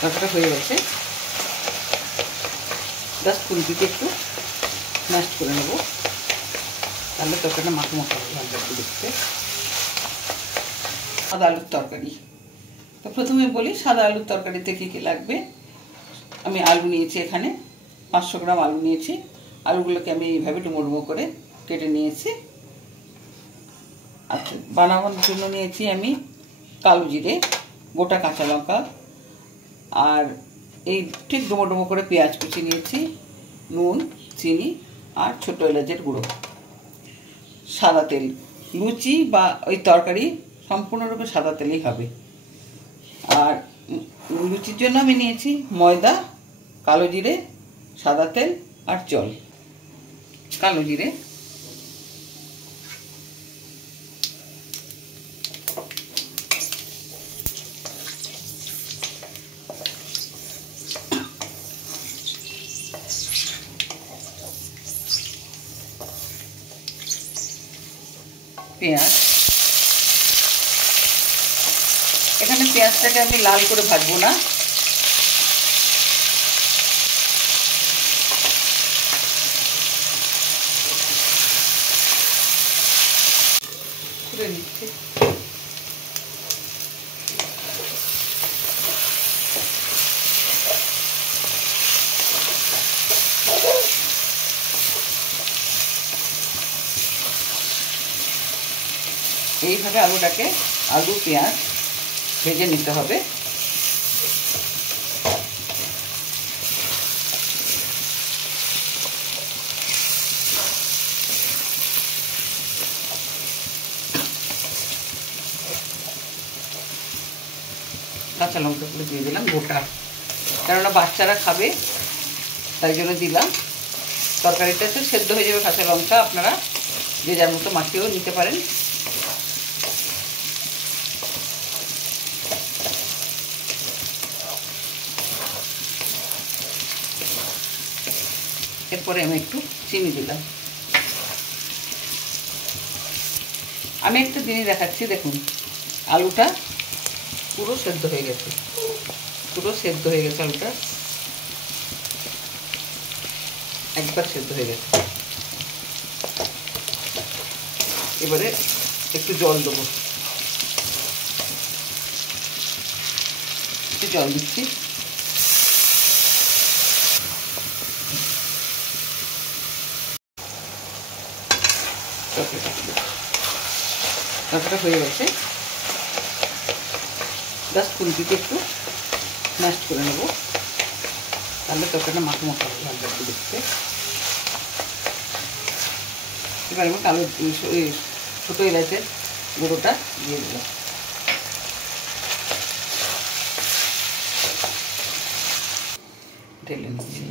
তরকারিটা হয়ে গেছে, জাস্ট খুন্তিতে একটু ম্যাশ করে নেব, তাহলে তরকারিটা মাখো মাখো ভালো লাগবে দেখতে। সাদা আলুর তরকারি। তো প্রথমে বলি সাদা আলুর তরকারিতে কী কী লাগবে। আমি আলু নিয়েছি, এখানে 500 গ্রাম আলু নিয়েছি। আলুগুলোকে আমি এইভাবে ডুমো ডুমো করে কেটে নিয়েছি। আচ্ছা, বানানোর জন্য নিয়েছি আমি কালো জিরে, গোটা কাঁচা লঙ্কা, আর এই ঠিক ডুমো ডুমো করে পেঁয়াজ কুচি নিয়েছি, নুন, চিনি আর ছোটো এলাচের গুঁড়ো, সাদা তেল। লুচি বা ওই তরকারি সম্পূর্ণরূপে সাদা তেলেই হবে। আর লুচির জন্য আমি নিয়েছি ময়দা, কালো জিরে, সাদা তেল আর জল। কালো জিরে, পেঁয়াজ। এখানে পেঁয়াজটাকে আমি লাল করে ভাজবো না, করে নিচ্ছি। এইভাবে আলুটাকে আলু পেঁয়াজ ভেজে নিতে হবে। কাঁচা লঙ্কাগুলো দিয়ে দিলাম গোটা, কেননা বাচ্চারা খাবে তাই জন্য দিলাম। তরকারিটা তো সেদ্ধ হয়ে যাবে, কাঁচা লঙ্কা আপনারা যে যার মতো মাখিয়েও নিতে পারেন। এরপরে আমি একটু চিনি দিলাম। আমি একটা জিনিস দেখাচ্ছি, দেখুন আলুটা পুরো সেদ্ধ হয়ে গেছে, পুরো সেদ্ধ হয়ে গেছে আলুটা, একবার সেদ্ধ হয়ে গেছে। এবারে একটু জল দেবো, একটু জল দিচ্ছি। তরকারিটা হয়ে গেছে, জাস্ট খুন্তিতে একটু ম্যাশ করে নেব, তাহলে তরকারিটা মাখো মাখো ভালো লাগবে দেখতে। এবার আমি কালো ছোটো এলাচের গুঁড়োটা দিয়ে দিলাম, ঢেলে নিচ্ছি।